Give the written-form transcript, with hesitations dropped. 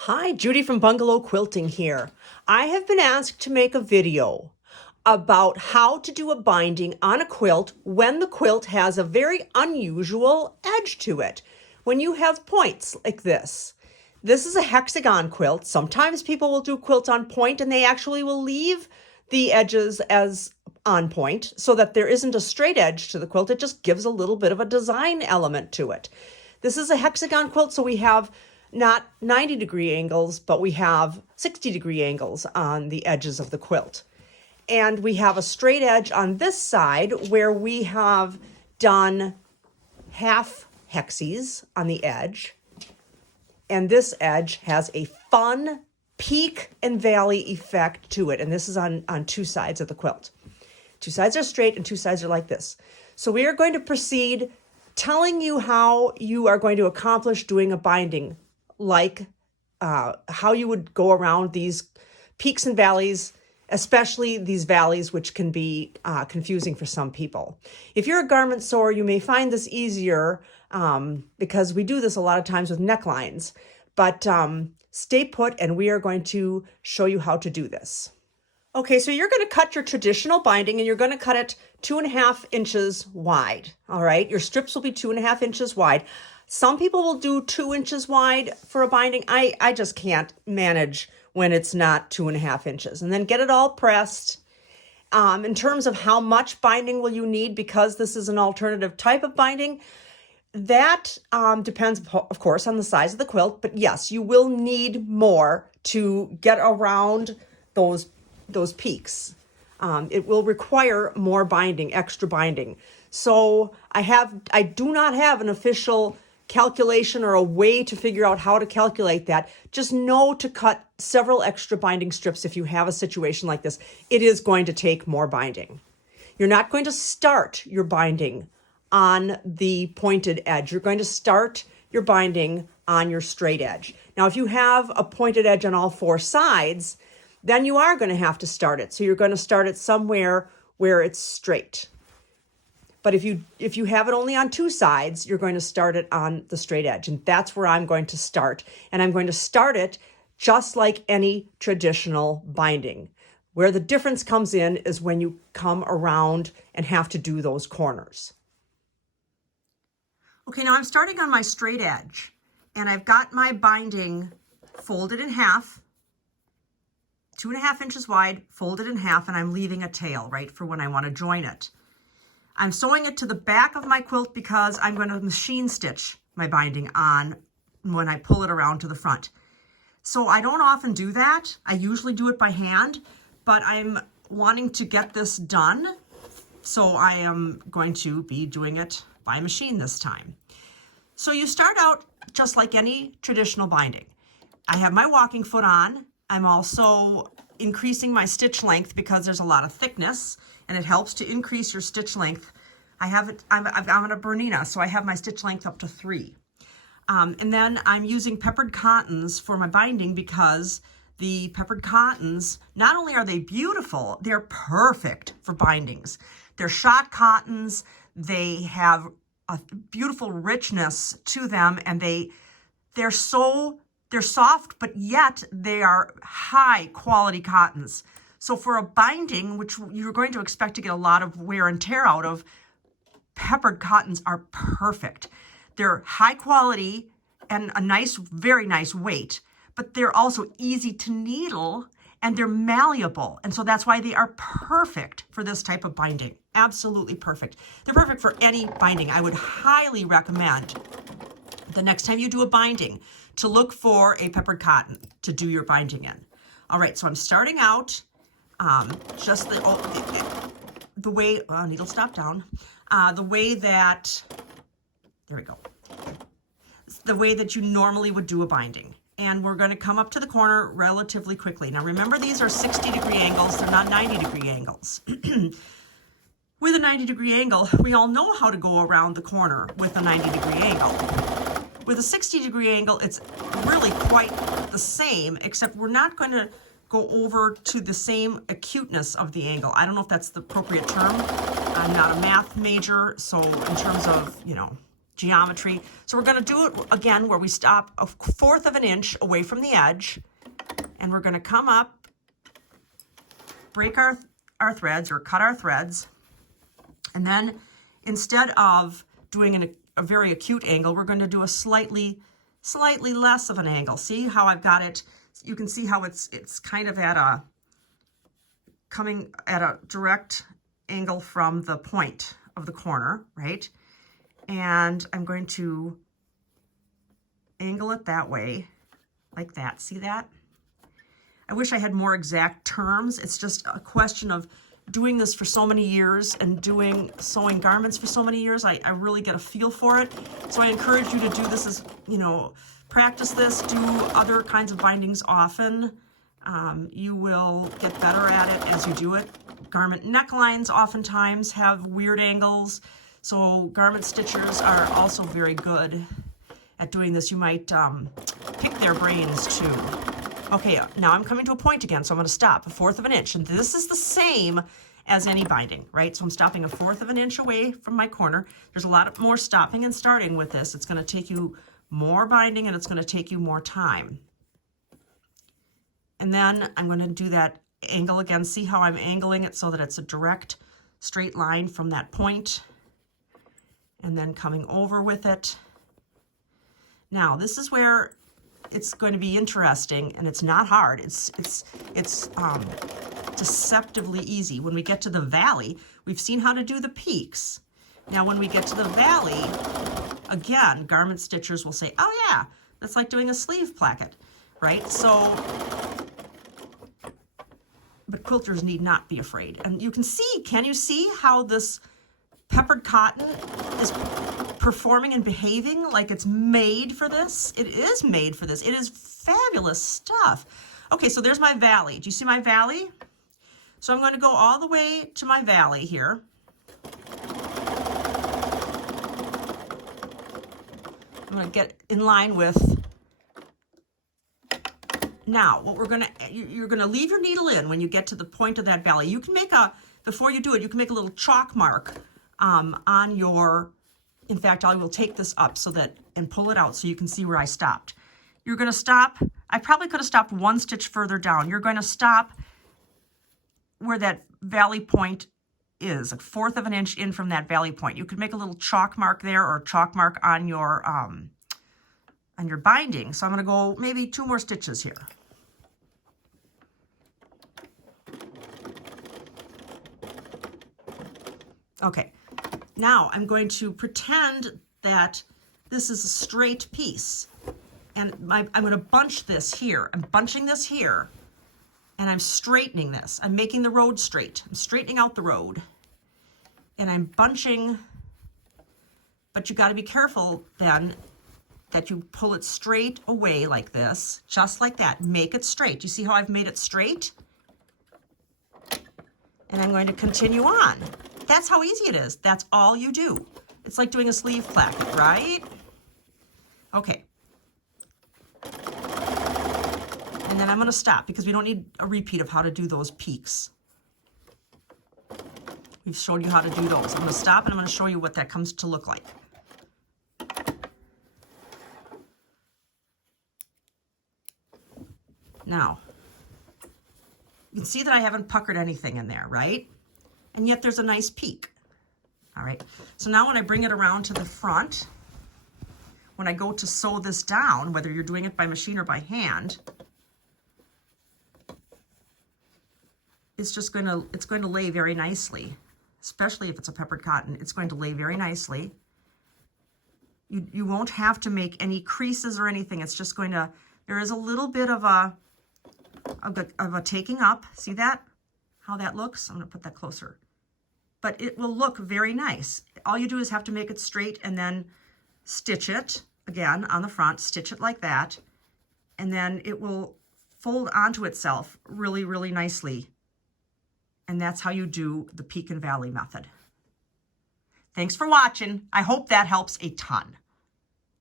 Hi, Judy from Bungalow Quilting here. I have been asked to make a video about how to do a binding on a quilt when the quilt has a very unusual edge to it. When you have points like this. This is a hexagon quilt. Sometimes people will do quilts on point and they actually will leave the edges as on point so that there isn't a straight edge to the quilt. It just gives a little bit of a design element to it. This is a hexagon quilt, so we have not 90-degree angles, but we have 60-degree angles on the edges of the quilt. And we have a straight edge on this side where we have done half hexes on the edge. And this edge has a fun peak and valley effect to it. And this is on two sides of the quilt. Two sides are straight and two sides are like this. So we are going to proceed telling you how you are going to accomplish doing a binding, like how you would go around these peaks and valleys, especially these valleys, which can be confusing for some people. If you're a garment sewer, you may find this easier because we do this a lot of times with necklines, but stay put and we are going to show you how to do this. Okay, so you're going to cut your traditional binding and you're going to cut it 2.5 inches wide. All right, your strips will be 2.5 inches wide. Some people will do 2 inches wide for a binding. I just can't manage when it's not 2.5 inches. And then get it all pressed. In terms of how much binding will you need, because this is an alternative type of binding, that depends, of course, on the size of the quilt. But yes, you will need more to get around those peaks. It will require more binding, extra binding. So I do not have an official calculation or a way to figure out how to calculate that. Just know to cut several extra binding strips if you have a situation like this. It is going to take more binding. You're not going to start your binding on the pointed edge. You're going to start your binding on your straight edge. Now, if you have a pointed edge on all four sides, then you are going to have to start it. So you're going to start it somewhere where it's straight. But if you have it only on two sides, you're going to start it on the straight edge. And that's where I'm going to start. And I'm going to start it just like any traditional binding. Where the difference comes in is when you come around and have to do those corners. Okay, now I'm starting on my straight edge. And I've got my binding folded in half. 2.5 inches wide, folded in half, and I'm leaving a tail, right, for when I want to join it. I'm sewing it to the back of my quilt because I'm going to machine stitch my binding on when I pull it around to the front. So I don't often do that. I usually do it by hand, but I'm wanting to get this done. So I am going to be doing it by machine this time. So you start out just like any traditional binding. I have my walking foot on. I'm also increasing my stitch length because there's a lot of thickness and it helps to increase your stitch length. I'm on a Bernina, so I have my stitch length up to 3. And then I'm using peppered cottons for my binding because the peppered cottons, not only are they beautiful, they're perfect for bindings. They're shot cottons, they have a beautiful richness to them, and they're soft, but yet they are high quality cottons. So for a binding, which you're going to expect to get a lot of wear and tear out of, peppered cottons are perfect. They're high quality and a nice, very nice weight, but they're also easy to needle and they're malleable. And so that's why they are perfect for this type of binding. Absolutely perfect. They're perfect for any binding. I would highly recommend the next time you do a binding to look for a peppered cotton to do your binding in. All right, so I'm starting out just the way, needle stop down, the way that, there we go, the way that you normally would do a binding. And we're going to come up to the corner relatively quickly. Now remember, these are 60-degree angles, they're not 90-degree angles. With a 90-degree angle, we all know how to go around the corner with a 90-degree angle. With a 60-degree angle, it's really quite the same, except we're not going to go over to the same acuteness of the angle. I don't know if that's the appropriate term. I'm not a math major, so in terms of, geometry. So we're going to do it again where we stop 1/4 of an inch away from the edge, and we're going to come up, break our threads or cut our threads, and then instead of doing a very acute angle, we're going to do a slightly less of an angle. See how I've got it? You can see how it's kind of coming at a direct angle from the point of the corner, right? And I'm going to angle it that way, like that. See that? I wish I had more exact terms. It's just a question of doing this for so many years and sewing garments for so many years. I really get a feel for it. So I encourage you to do this as, practice this, do other kinds of bindings often. You will get better at it as you do it. Garment necklines oftentimes have weird angles, so garment stitchers are also very good at doing this. You might pick their brains too. Okay, now I'm coming to a point again, so I'm going to stop 1/4 of an inch, and this is the same as any binding, right? So I'm stopping 1/4 of an inch away from my corner. There's a lot more stopping and starting with this. It's going to take you more binding, and it's going to take you more time. And then I'm going to do that angle again. See how I'm angling it so that it's a direct straight line from that point, and then coming over with it. Now this is where it's going to be interesting, and it's not hard. It's deceptively easy. When we get to the valley, we've seen how to do the peaks. Now when we get to the valley, again, garment stitchers will say, oh yeah, that's like doing a sleeve placket, right? So, but quilters need not be afraid. And you can see, can you see how this peppered cotton is performing and behaving like it's made for this? It is made for this. It is fabulous stuff. Okay, so there's my valley. Do you see my valley? So I'm going to go all the way to my valley here. I'm going to get in line with. Now, what you're going to leave your needle in when you get to the point of that valley. You can make before you do it, you can make a little chalk mark on your, in fact, I will take this up and pull it out so you can see where I stopped. You're going to stop, I probably could have stopped 1 stitch further down. You're going to stop where that valley point is, 1/4 of an inch in from that valley point. You could make a little chalk mark there, or a chalk mark on your binding. So I'm going to go maybe 2 more stitches here. Okay, now I'm going to pretend that this is a straight piece, and I'm going to bunch this here. I'm bunching this here, and I'm straightening this. I'm making the road straight. I'm straightening out the road, and I'm bunching, but you got to be careful then that you pull it straight away like this, just like that. Make it straight. You see how I've made it straight? And I'm going to continue on. That's how easy it is. That's all you do. It's like doing a sleeve placket, right? Okay. And then I'm going to stop because we don't need a repeat of how to do those peaks. We've showed you how to do those. I'm going to stop and I'm going to show you what that comes to look like. Now, you can see that I haven't puckered anything in there, right? And yet there's a nice peak. All right, so now when I bring it around to the front, when I go to sew this down, whether you're doing it by machine or by hand, it's going to lay very nicely, especially if it's a peppered cotton. It's going to lay very nicely. You won't have to make any creases or anything. It's just going to, there is a little bit of a taking up. See that? How that looks? I'm going to put that closer. But it will look very nice. All you do is have to make it straight and then stitch it again on the front, stitch it like that, and then it will fold onto itself really, really nicely. And that's how you do the peak and valley method. Thanks for watching. I hope that helps a ton.